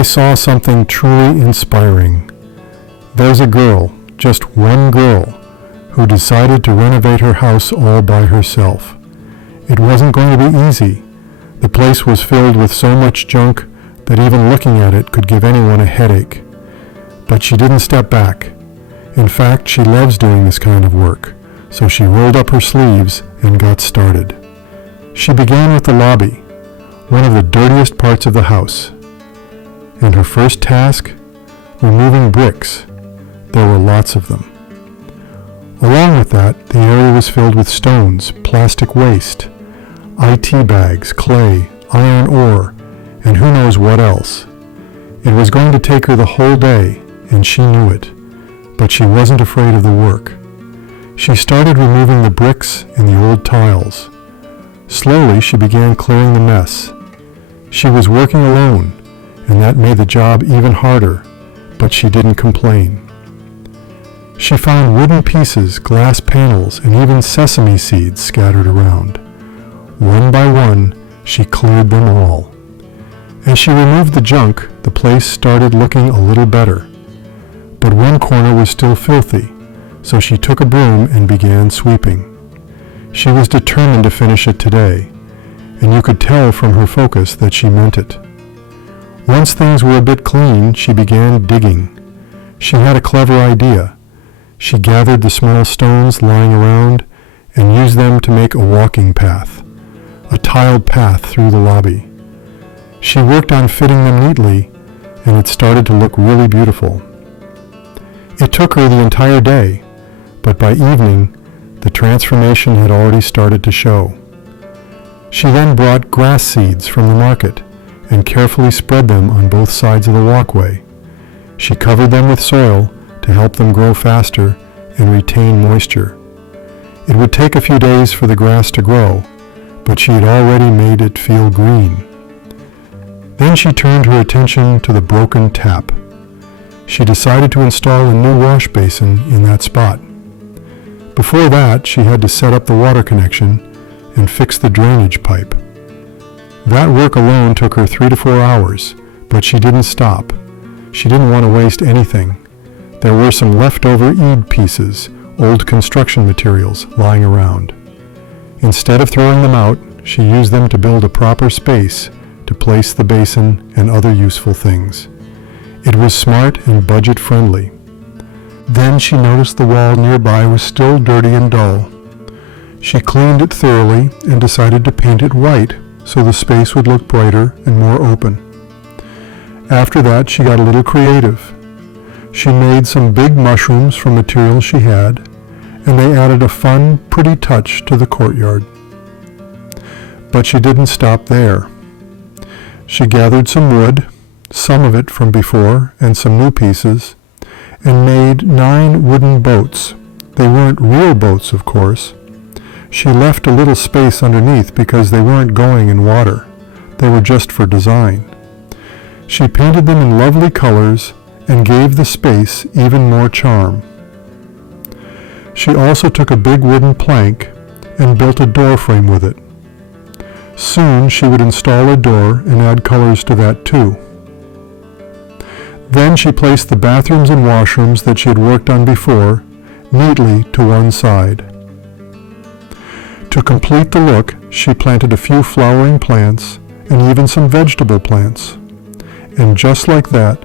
I saw something truly inspiring. There's a girl, just one girl, who decided to renovate her house all by herself. It wasn't going to be easy. The place was filled with so much junk that even looking at it could give anyone a headache. But she didn't step back. In fact, she loves doing this kind of work, so she rolled up her sleeves and got started. She began with the lobby, one of the dirtiest parts of the house. And her first task? Removing bricks. There were lots of them. Along with that, the area was filled with stones, plastic waste, IT bags, clay, iron ore, and who knows what else. It was going to take her the whole day, and she knew it, but she wasn't afraid of the work. She started removing the bricks and the old tiles. Slowly, she began clearing the mess. She was working alone, and that made the job even harder, but she didn't complain. She found wooden pieces, glass panels, and even sesame seeds scattered around. One by one, she cleared them all. As she removed the junk, the place started looking a little better. But one corner was still filthy, so she took a broom and began sweeping. She was determined to finish it today, and you could tell from her focus that she meant it. Once things were a bit clean, she began digging. She had a clever idea. She gathered the small stones lying around and used them to make a walking path, a tiled path through the lobby. She worked on fitting them neatly, and it started to look really beautiful. It took her the entire day, but by evening, the transformation had already started to show. She then brought grass seeds from the market and carefully spread them on both sides of the walkway. She covered them with soil to help them grow faster and retain moisture. It would take a few days for the grass to grow, but she had already made it feel green. Then she turned her attention to the broken tap. She decided to install a new wash basin in that spot. Before that, she had to set up the water connection and fix the drainage pipe. That work alone took her 3 to 4 hours, but she didn't stop. She didn't want to waste anything. There were some leftover ead pieces, old construction materials, lying around. Instead of throwing them out, she used them to build a proper space to place the basin and other useful things. It was smart and budget-friendly. Then she noticed the wall nearby was still dirty and dull. She cleaned it thoroughly and decided to paint it white so the space would look brighter and more open. After that, she got a little creative. She made some big mushrooms from materials she had, and they added a fun, pretty touch to the courtyard. But she didn't stop there. She gathered some wood, some of it from before and some new pieces, and made 9 wooden boats. They weren't real boats, of course. She left a little space underneath because they weren't going in water. They were just for design. She painted them in lovely colors and gave the space even more charm. She also took a big wooden plank and built a door frame with it. Soon she would install a door and add colors to that too. Then she placed the bathrooms and washrooms that she had worked on before neatly to one side. To complete the look, she planted a few flowering plants and even some vegetable plants. And just like that,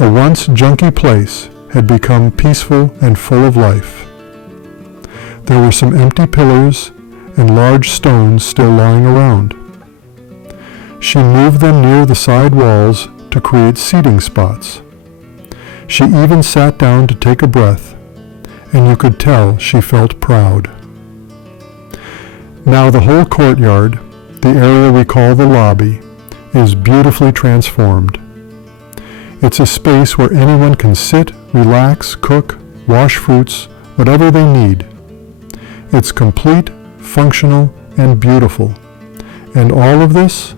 a once junky place had become peaceful and full of life. There were some empty pillars and large stones still lying around. She moved them near the side walls to create seating spots. She even sat down to take a breath, and you could tell she felt proud. Now the whole courtyard, the area we call the lobby, is beautifully transformed. It's a space where anyone can sit, relax, cook, wash fruits, whatever they need. It's complete, functional, and beautiful. And all of this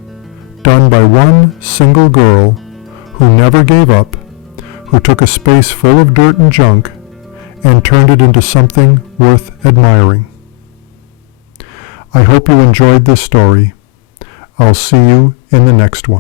done by one single girl who never gave up, who took a space full of dirt and junk and turned it into something worth admiring. I hope you enjoyed this story. I'll see you in the next one.